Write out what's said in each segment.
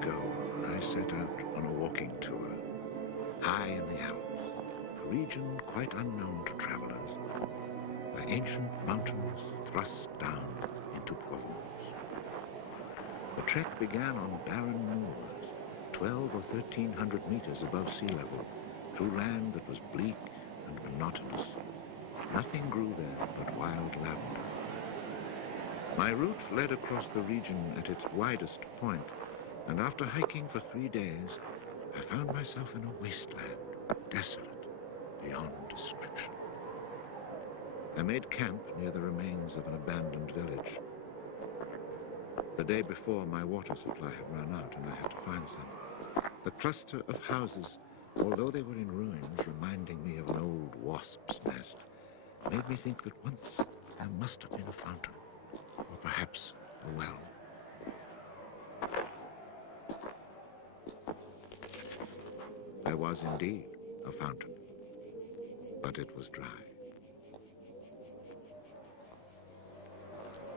ago, I set out on a walking tour, high in the Alps, a region quite unknown to travelers, where ancient mountains thrust down into Provence. The trek began on barren moors, 12 or 1,300 meters above sea level, through land that was bleak and monotonous. Nothing grew there but wild lavender. My route led across the region at its widest point, and after hiking for 3 days, I found myself in a wasteland, desolate beyond description. I made camp near the remains of an abandoned village. The day before, my water supply had run out and I had to find some. The cluster of houses, although they were in ruins, reminding me of an old wasp's nest, made me think that once there must have been a fountain, or perhaps a well. There was indeed a fountain, but it was dry.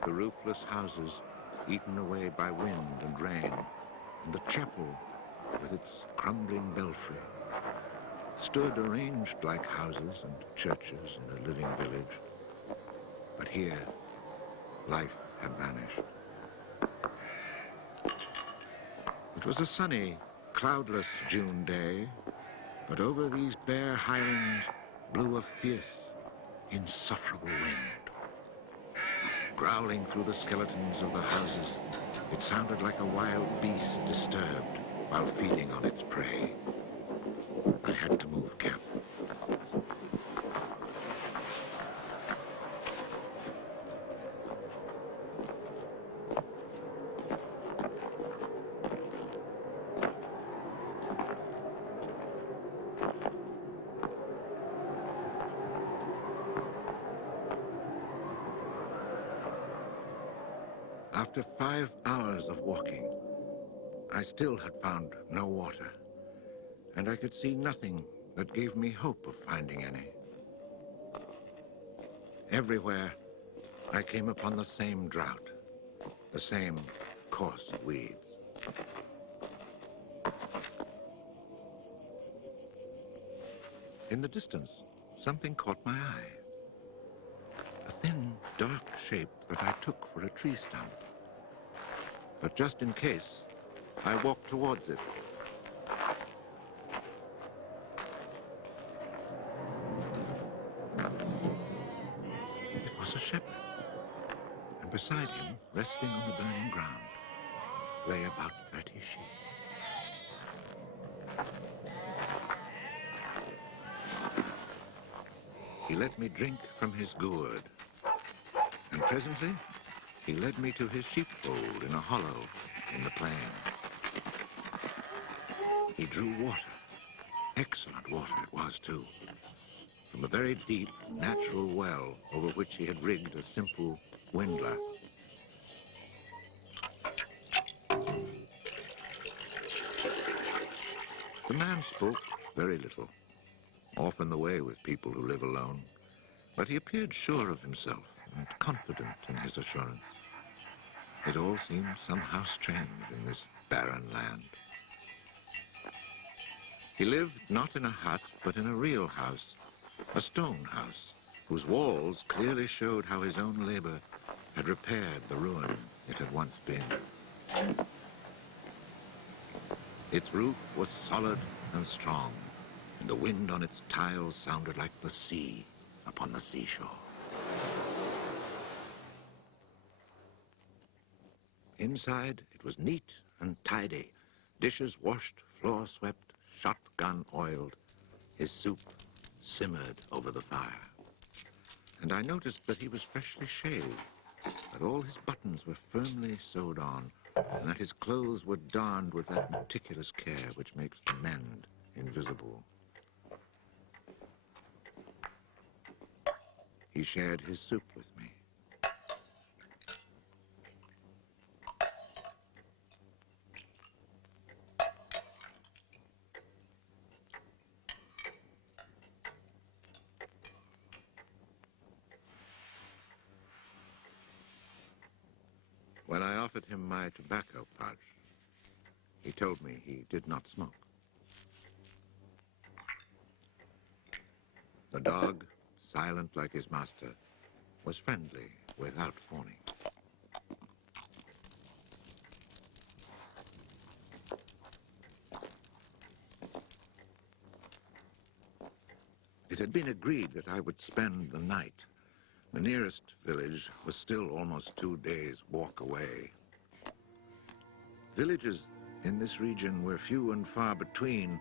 The roofless houses, eaten away by wind and rain, and the chapel, with its crumbling belfry, stood arranged like houses and churches in a living village. But here, life had vanished. It was a sunny, cloudless June day, but over these bare highlands blew a fierce, insufferable wind. Growling through the skeletons of the houses, it sounded like a wild beast disturbed while feeding on its prey. I had to move camp. After 5 hours of walking, I still had found no water, and I could see nothing that gave me hope of finding any. Everywhere, I came upon the same drought, the same coarse weeds. In the distance, something caught my eye. A thin, dark shape that I took for a tree stump. But just in case, I walked towards it. It was a shepherd, and beside him, resting on the burning ground, lay about 30 sheep. He let me drink from his gourd, and presently he led me to his sheepfold in a hollow in the plain. He drew water. Excellent water it was, too, from a very deep, natural well over which he had rigged a simple windlass. The man spoke very little, often the way with people who live alone, but he appeared sure of himself and confident in his assurance. It all seemed somehow strange in this barren land. He lived not in a hut, but in a real house, a stone house, whose walls clearly showed how his own labor had repaired the ruin it had once been. Its roof was solid and strong, and the wind on its tiles sounded like the sea upon the seashore. Inside, it was neat and tidy, dishes washed, floor swept, shotgun oiled. His soup simmered over the fire. And I noticed that he was freshly shaved, that all his buttons were firmly sewed on, and that his clothes were darned with that meticulous care which makes the mend invisible. He shared his soup with me. When I offered him my tobacco pouch, He told me he did not smoke. The dog, silent like his master, was friendly without fawning. It had been agreed that I would spend the night. The nearest village was still almost 2 days' walk away. Villages in this region were few and far between,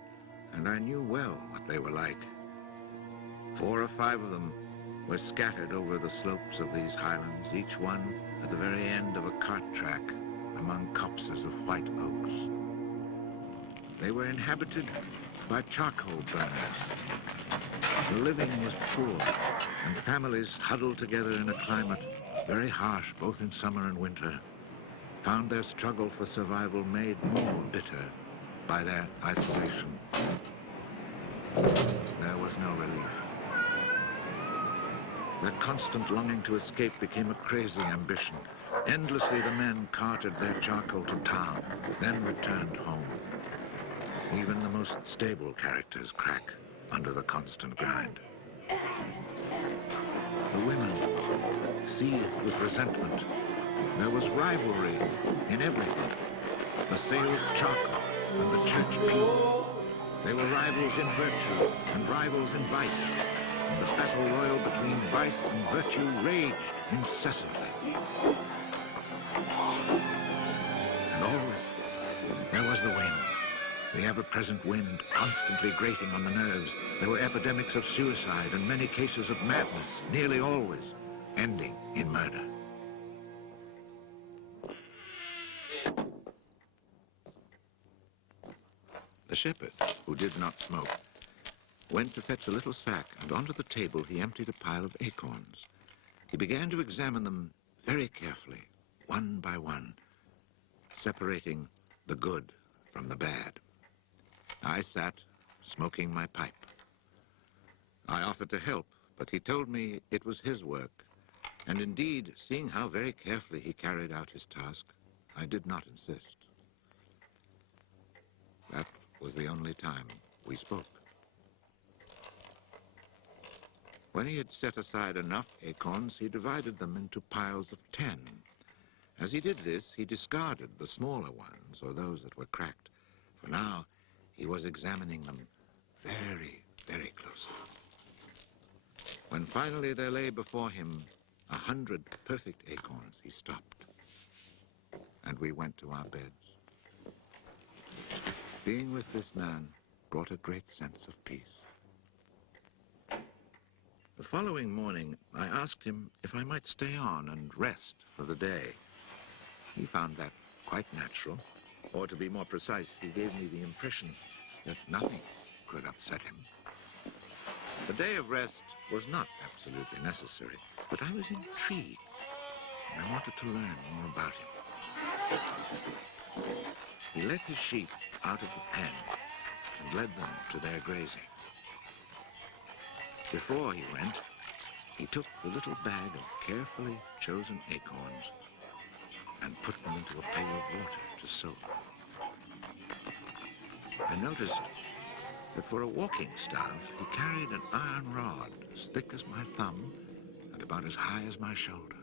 and I knew well what they were like. 4 or 5 of them were scattered over the slopes of these highlands, each one at the very end of a cart track among copses of white oaks. They were inhabited by charcoal burners. The living was poor, and families huddled together in a climate very harsh both in summer and winter found their struggle for survival made more bitter by their isolation. There was no relief. Their constant longing to escape became a crazy ambition. Endlessly the men carted their charcoal to town, then returned home. Even the most stable characters crack under the constant grind. The women seethed with resentment. There was rivalry in everything. The sale of charcoal and the church pew. They were rivals in virtue and rivals in vice. And the battle royal between vice and virtue raged incessantly. And always there was the wind. The ever-present wind constantly grating on the nerves. There were epidemics of suicide and many cases of madness, nearly always ending in murder. The shepherd, who did not smoke, went to fetch a little sack, and onto the table he emptied a pile of acorns. He began to examine them very carefully, one by one, separating the good from the bad. I sat, smoking my pipe. I offered to help, but he told me it was his work, and indeed, seeing how very carefully he carried out his task, I did not insist. That was the only time we spoke. When he had set aside enough acorns, he divided them into piles of 10. As he did this, he discarded the smaller ones, or those that were cracked, for now he was examining them very, very closely. When finally there lay before him 100 perfect acorns, he stopped, and we went to our beds. Being with this man brought a great sense of peace. The following morning, I asked him if I might stay on and rest for the day. He found that quite natural, or to be more precise, he gave me the impression that nothing could upset him. The day of rest was not absolutely necessary, but I was intrigued, and I wanted to learn more about him. He let his sheep out of the pen and led them to their grazing. Before he went, he took the little bag of carefully chosen acorns and put them into a pail of water to soak. I noticed that for a walking staff, he carried an iron rod as thick as my thumb and about as high as my shoulder.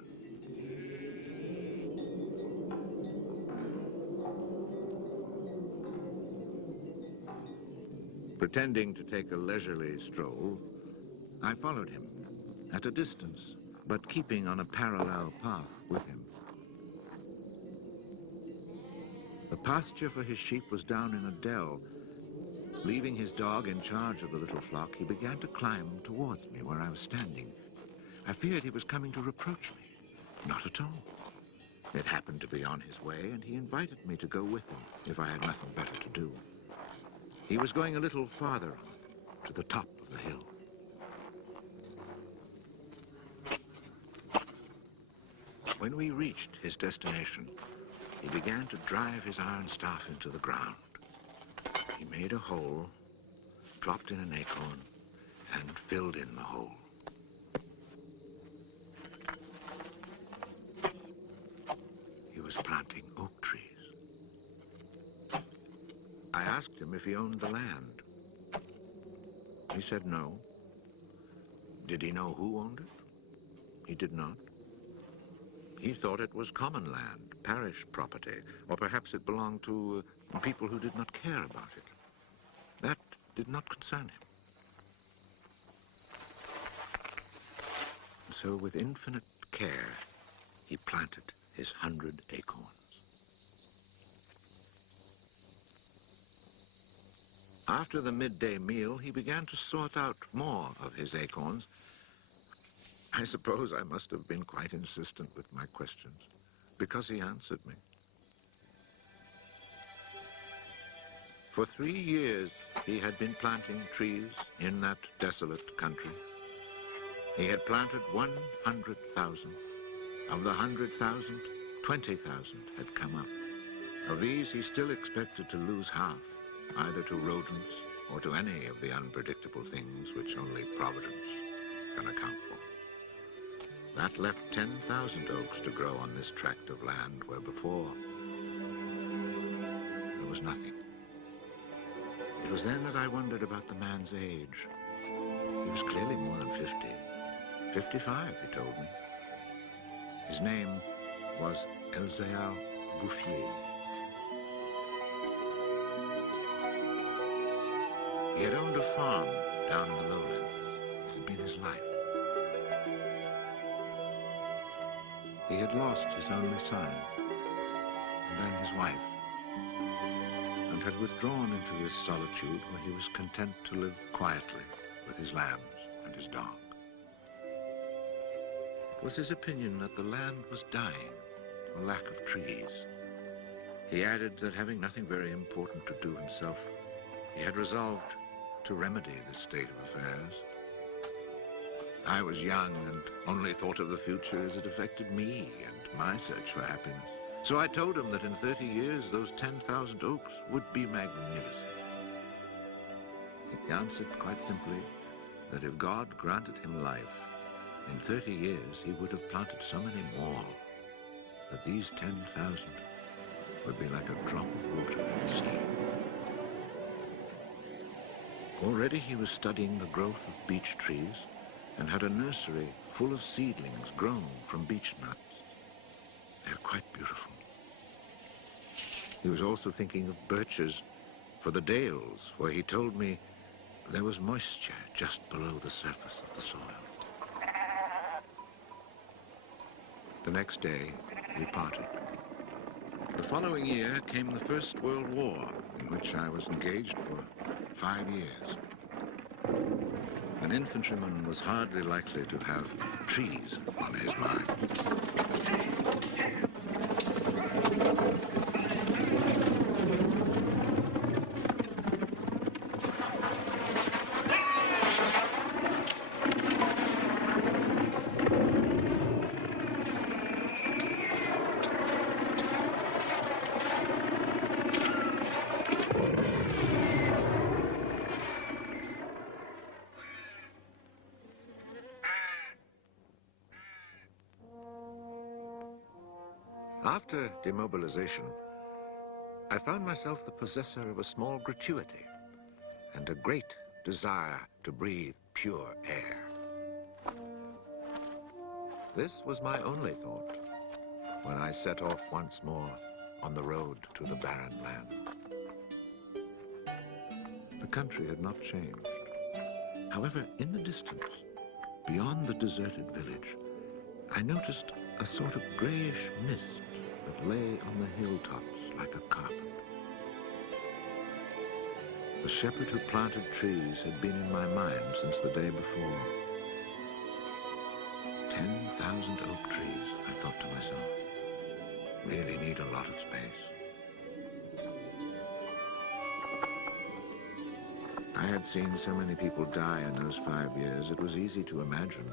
Pretending to take a leisurely stroll, I followed him at a distance, but keeping on a parallel path with him. The pasture for his sheep was down in a dell. Leaving his dog in charge of the little flock, he began to climb towards me where I was standing. I feared he was coming to reproach me. Not at all. It happened to be on his way, and he invited me to go with him if I had nothing better to do. He was going a little farther on, to the top of the hill. When we reached his destination, he began to drive his iron staff into the ground. He made a hole, dropped in an acorn, and filled in the hole. He was planting oak trees. him if he owned the land. He said no. Did he know who owned it? He did not. He thought it was common land, parish property, or perhaps it belonged to people who did not care about it. That did not concern him. So with infinite care, he planted his 100 acorns. After the midday meal, he began to sort out more of his acorns. I suppose I must have been quite insistent with my questions, because he answered me. For 3 years, he had been planting trees in that desolate country. He had planted 100,000. Of the 100,000, 20,000 had come up. Of these, he still expected to lose half, either to rodents or to any of the unpredictable things which only Providence can account for. That left 10,000 oaks to grow on this tract of land where before there was nothing. It was then that I wondered about the man's age. He was clearly more than 50. 55, he told me. His name was Elzéar Bouffier. He had owned a farm down in the lowlands. It had been his life. He had lost his only son, and then his wife, and had withdrawn into this solitude where he was content to live quietly with his lambs and his dog. It was his opinion that the land was dying, a lack of trees. He added that having nothing very important to do himself, he had resolved to remedy this state of affairs. I was young and only thought of the future as it affected me and my search for happiness. So I told him that in 30 years, those 10,000 oaks would be magnificent. He answered quite simply that if God granted him life, in 30 years he would have planted so many more that these 10,000 would be like a drop of water in the sea. Already he was studying the growth of beech trees and had a nursery full of seedlings grown from beech nuts. They're quite beautiful. He was also thinking of birches for the dales, where he told me there was moisture just below the surface of the soil. The next day, we parted. The following year came the First World War, in which I was engaged for 5 years. An infantryman was hardly likely to have trees on his mind. After demobilization, I found myself the possessor of a small gratuity and a great desire to breathe pure air. This was my only thought when I set off once more on the road to the barren land. The country had not changed. However, in the distance, beyond the deserted village, I noticed a sort of grayish mist that lay on the hilltops like a carpet. The shepherd who planted trees had been in my mind since the day before. 10,000 oak trees, I thought to myself, really need a lot of space. I had seen so many people die in those 5 years, it was easy to imagine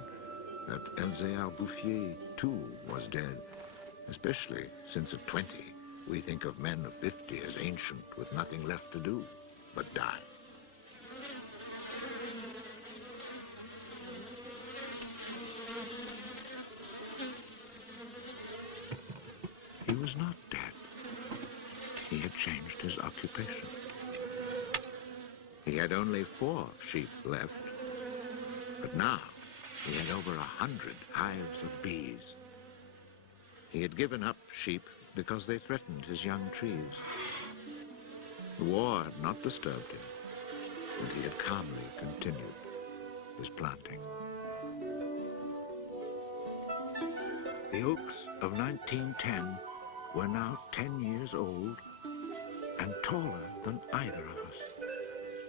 that Elzéar Bouffier, too, was dead, especially since at 20, we think of men of 50 as ancient with nothing left to do but die. He was not dead. He had changed his occupation. He had only 4 sheep left, but now he had over 100 hives of bees. He had given up sheep because they threatened his young trees. The war had not disturbed him, and he had calmly continued his planting. The oaks of 1910 were now 10 years old and taller than either of us.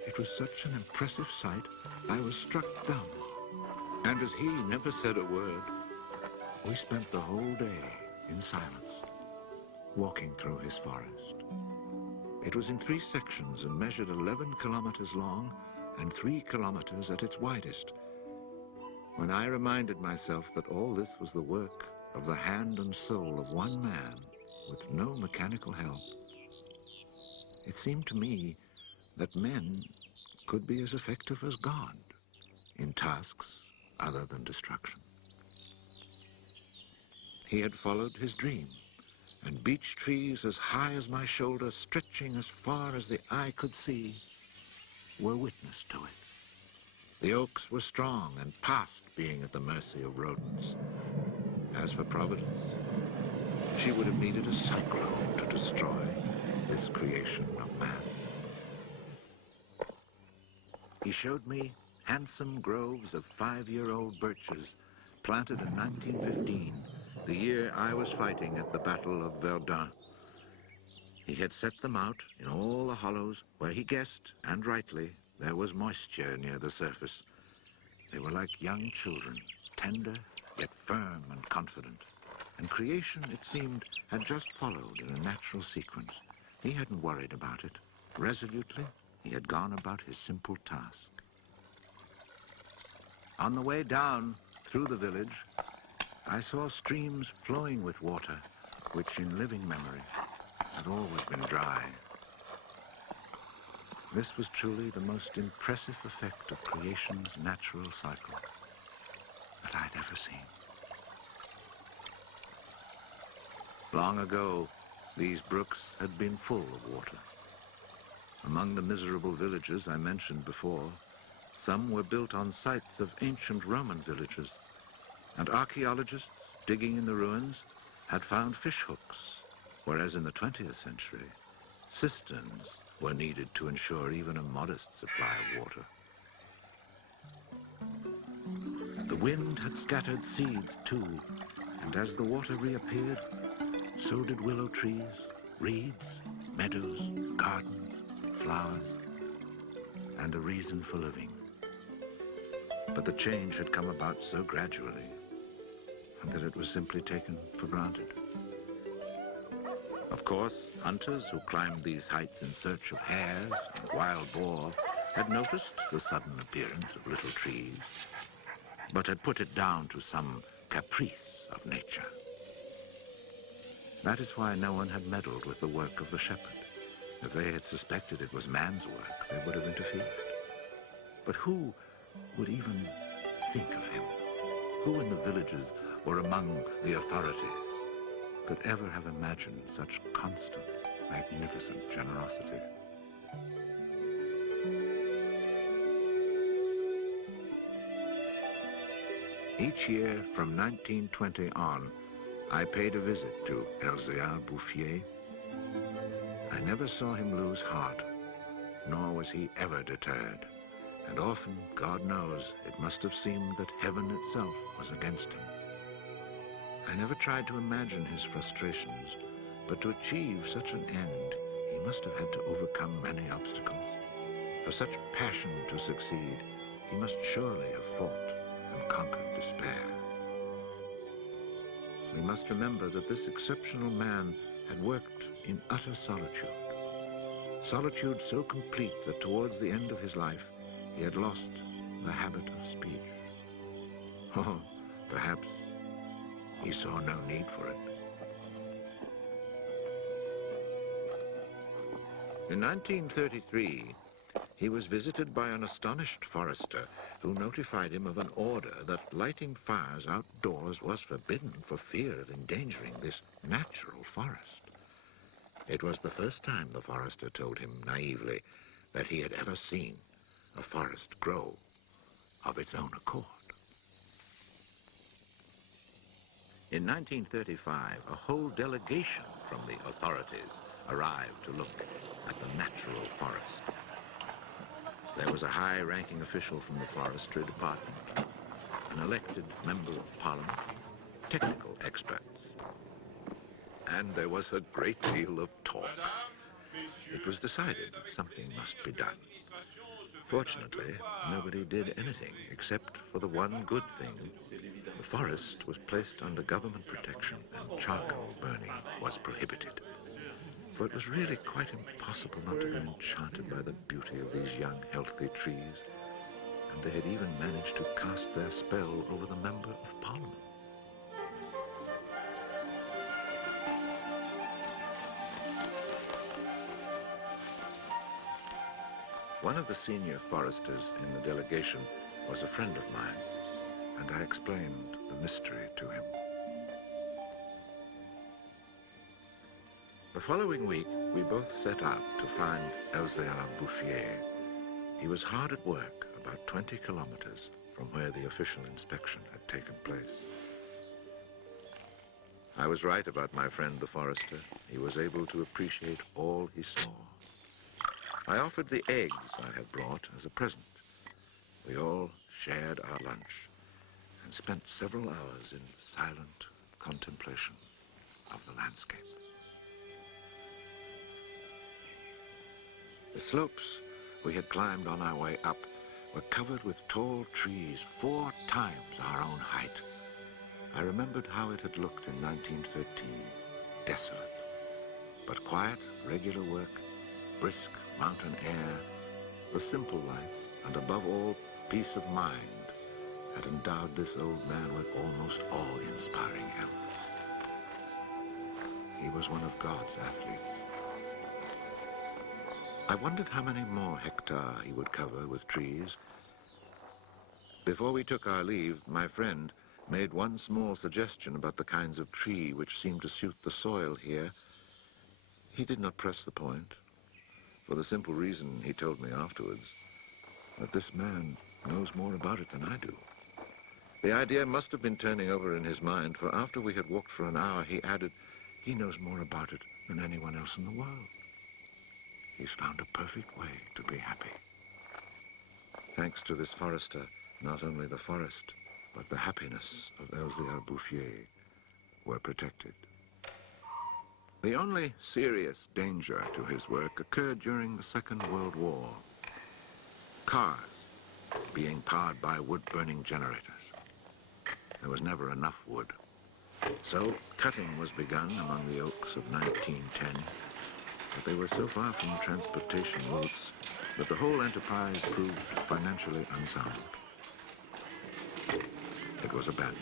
It was such an impressive sight, I was struck dumb. And as he never said a word, we spent the whole day in silence, walking through his forest. It was in 3 sections and measured 11 kilometers long and 3 kilometers at its widest. When I reminded myself that all this was the work of the hand and soul of one man with no mechanical help, it seemed to me that men could be as effective as God in tasks other than destruction. He had followed his dream, and beech trees as high as my shoulder, stretching as far as the eye could see, were witness to it. The oaks were strong and past being at the mercy of rodents. As for Providence, she would have needed a cyclone to destroy this creation of man. He showed me handsome groves of 5-year-old birches planted in 1915, the year I was fighting at the Battle of Verdun. He had set them out in all the hollows where he guessed, and rightly, there was moisture near the surface. They were like young children, tender yet firm and confident. And creation, it seemed, had just followed in a natural sequence. He hadn't worried about it. Resolutely, he had gone about his simple task. On the way down through the village, I saw streams flowing with water, which in living memory had always been dry. This was truly the most impressive effect of creation's natural cycle that I'd ever seen. Long ago, these brooks had been full of water. Among the miserable villages I mentioned before, some were built on sites of ancient Roman villages, and archaeologists digging in the ruins had found fish hooks, whereas in the 20th century, cisterns were needed to ensure even a modest supply of water. The wind had scattered seeds too, and as the water reappeared, so did willow trees, reeds, meadows, gardens, flowers, and a reason for living. But the change had come about so gradually that it was simply taken for granted. Of course, hunters who climbed these heights in search of hares and wild boar had noticed the sudden appearance of little trees, but had put it down to some caprice of nature. That is why no one had meddled with the work of the shepherd. If they had suspected it was man's work, they would have interfered. But who would even think of him? Who in the villages or among the authorities could ever have imagined such constant, magnificent generosity? Each year from 1920 on, I paid a visit to Elzéar Bouffier. I never saw him lose heart, nor was he ever deterred. And often, God knows, it must have seemed that heaven itself was against him. I never tried to imagine his frustrations, but to achieve such an end, he must have had to overcome many obstacles. For such passion to succeed, he must surely have fought and conquered despair. We must remember that this exceptional man had worked in utter solitude. Solitude so complete that towards the end of his life, he had lost the habit of speech. Oh, perhaps he saw no need for it. In 1933, he was visited by an astonished forester who notified him of an order that lighting fires outdoors was forbidden for fear of endangering this natural forest. It was the first time, the forester told him naively, that he had ever seen a forest grow of its own accord. In 1935, a whole delegation from the authorities arrived to look at the natural forest. There was a high-ranking official from the forestry department, an elected member of parliament, technical experts. And there was a great deal of talk. It was decided that something must be done. Fortunately, nobody did anything except for the one good thing. The forest was placed under government protection and charcoal burning was prohibited. For it was really quite impossible not to be enchanted by the beauty of these young, healthy trees. And they had even managed to cast their spell over the Member of Parliament. One of the senior foresters in the delegation was a friend of mine, and I explained the mystery to him. The following week, we both set out to find Elzéar Bouffier. He was hard at work about 20 kilometers from where the official inspection had taken place. I was right about my friend the forester. He was able to appreciate all he saw. I offered the eggs I had brought as a present. We all shared our lunch and spent several hours in silent contemplation of the landscape. The slopes we had climbed on our way up were covered with tall trees 4 times our own height. I remembered how it had looked in 1913, desolate, but quiet, regular work, brisk mountain air, the simple life, and above all, peace of mind, had endowed this old man with almost awe-inspiring health. He was one of God's athletes. I wondered how many more hectares he would cover with trees. Before we took our leave, my friend made one small suggestion about the kinds of tree which seemed to suit the soil here. He did not press the point, for the simple reason, he told me afterwards, that this man knows more about it than I do. The idea must have been turning over in his mind, for after we had walked for an hour, he added, he knows more about it than anyone else in the world. He's found a perfect way to be happy. Thanks to this forester, not only the forest, but the happiness of Elzéar Bouffier were protected. The only serious danger to his work occurred during the Second World War. Cars being powered by wood-burning generators. There was never enough wood. So cutting was begun among the oaks of 1910, but they were so far from transportation routes that the whole enterprise proved financially unsound. It was abandoned.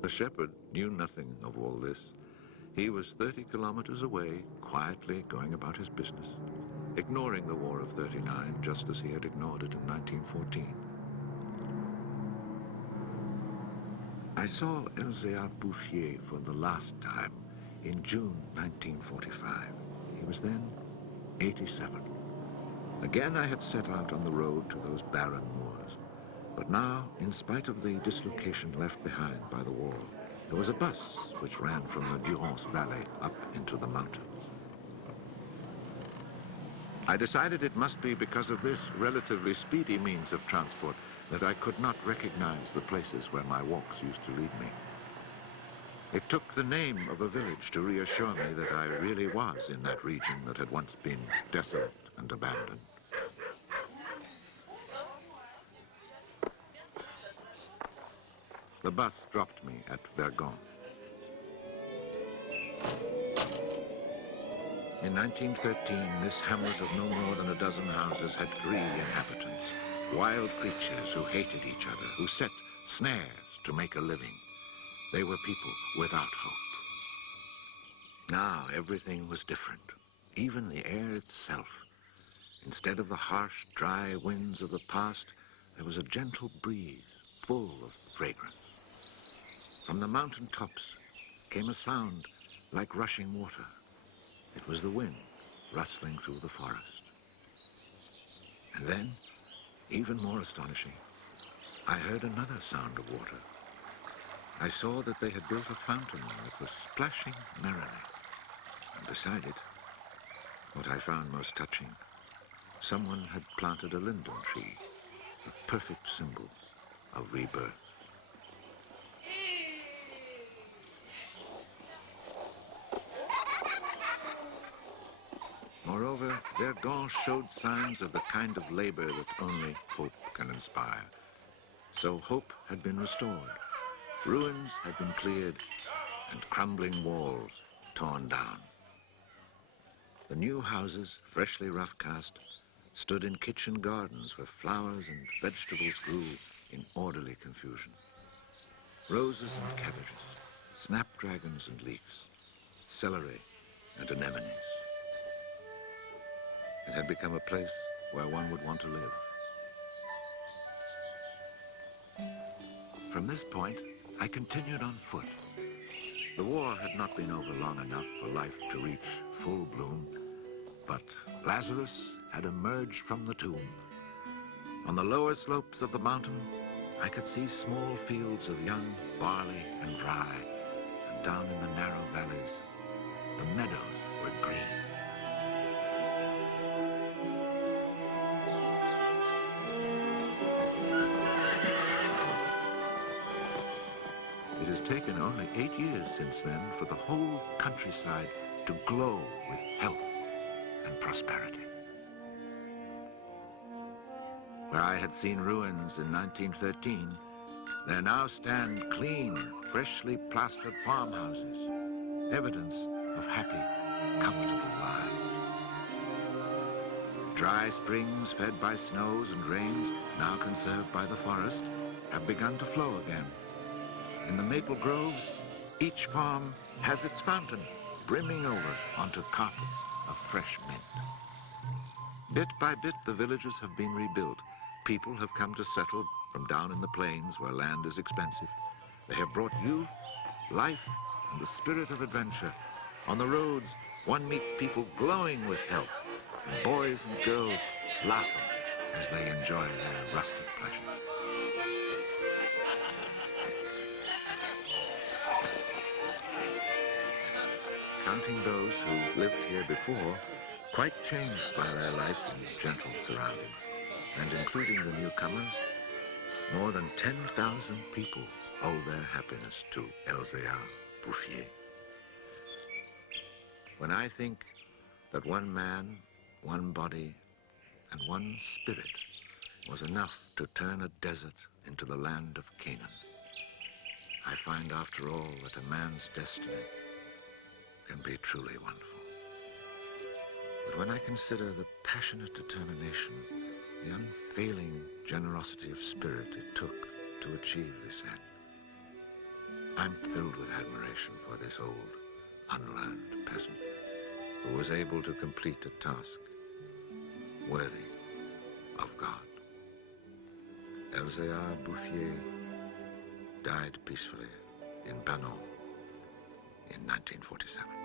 The shepherd knew nothing of all this. He was 30 kilometers away, quietly going about his business, ignoring the War of '39 just as he had ignored it in 1914. I saw Elzéar Bouffier for the last time in June 1945. He was then 87. Again I had set out on the road to those barren moors. But now, in spite of the dislocation left behind by the war, there was a bus which ran from the Durance Valley up into the mountains. I decided it must be because of this relatively speedy means of transport that I could not recognize the places where my walks used to lead me. It took the name of a village to reassure me that I really was in that region that had once been desolate and abandoned. The bus dropped me at Vergon. In 1913, this hamlet of no more than a dozen houses had 3 inhabitants, wild creatures who hated each other, who set snares to make a living. They were people without hope. Now everything was different, even the air itself. Instead of the harsh, dry winds of the past, there was a gentle breeze, full of fragrance. From the mountain tops came a sound like rushing water. It was the wind rustling through the forest. And then, even more astonishing, I heard another sound of water. I saw that they had built a fountain that was splashing merrily. And beside it, what I found most touching, someone had planted a linden tree, a perfect symbol of rebirth. Moreover, Verdun showed signs of the kind of labor that only hope can inspire. So hope had been restored. Ruins had been cleared and crumbling walls torn down. The new houses, freshly rough-cast, stood in kitchen gardens where flowers and vegetables grew in orderly confusion. Roses and cabbages, snapdragons and leeks, celery and anemones. It had become a place where one would want to live. From this point, I continued on foot. The war had not been over long enough for life to reach full bloom, but Lazarus had emerged from the tomb. On the lower slopes of the mountain, I could see small fields of young barley and rye, and down in the narrow valleys, the meadows were green. It has taken only 8 years since then for the whole countryside to glow with health and prosperity. Where I had seen ruins in 1913, there now stand clean, freshly plastered farmhouses, evidence of happy, comfortable lives. Dry springs fed by snows and rains, now conserved by the forest, have begun to flow again. In the maple groves, each farm has its fountain brimming over onto carpets of fresh mint. Bit by bit, the villages have been rebuilt. People have come to settle from down in the plains where land is expensive. They have brought youth, life, and the spirit of adventure. On the roads, one meets people glowing with health, and boys and girls laughing as they enjoy their rustic pleasures. Counting those who lived here before, quite changed by their life in gentle surroundings, and including the newcomers, more than 10,000 people owe their happiness to Elzéar Bouffier. When I think that one man, one body, and one spirit was enough to turn a desert into the land of Canaan, I find after all that a man's destiny can be truly wonderful. But when I consider the passionate determination, the unfailing generosity of spirit it took to achieve this end, I'm filled with admiration for this old, unlearned peasant who was able to complete a task worthy of God. Elzéar Bouffier died peacefully in Banon in 1947.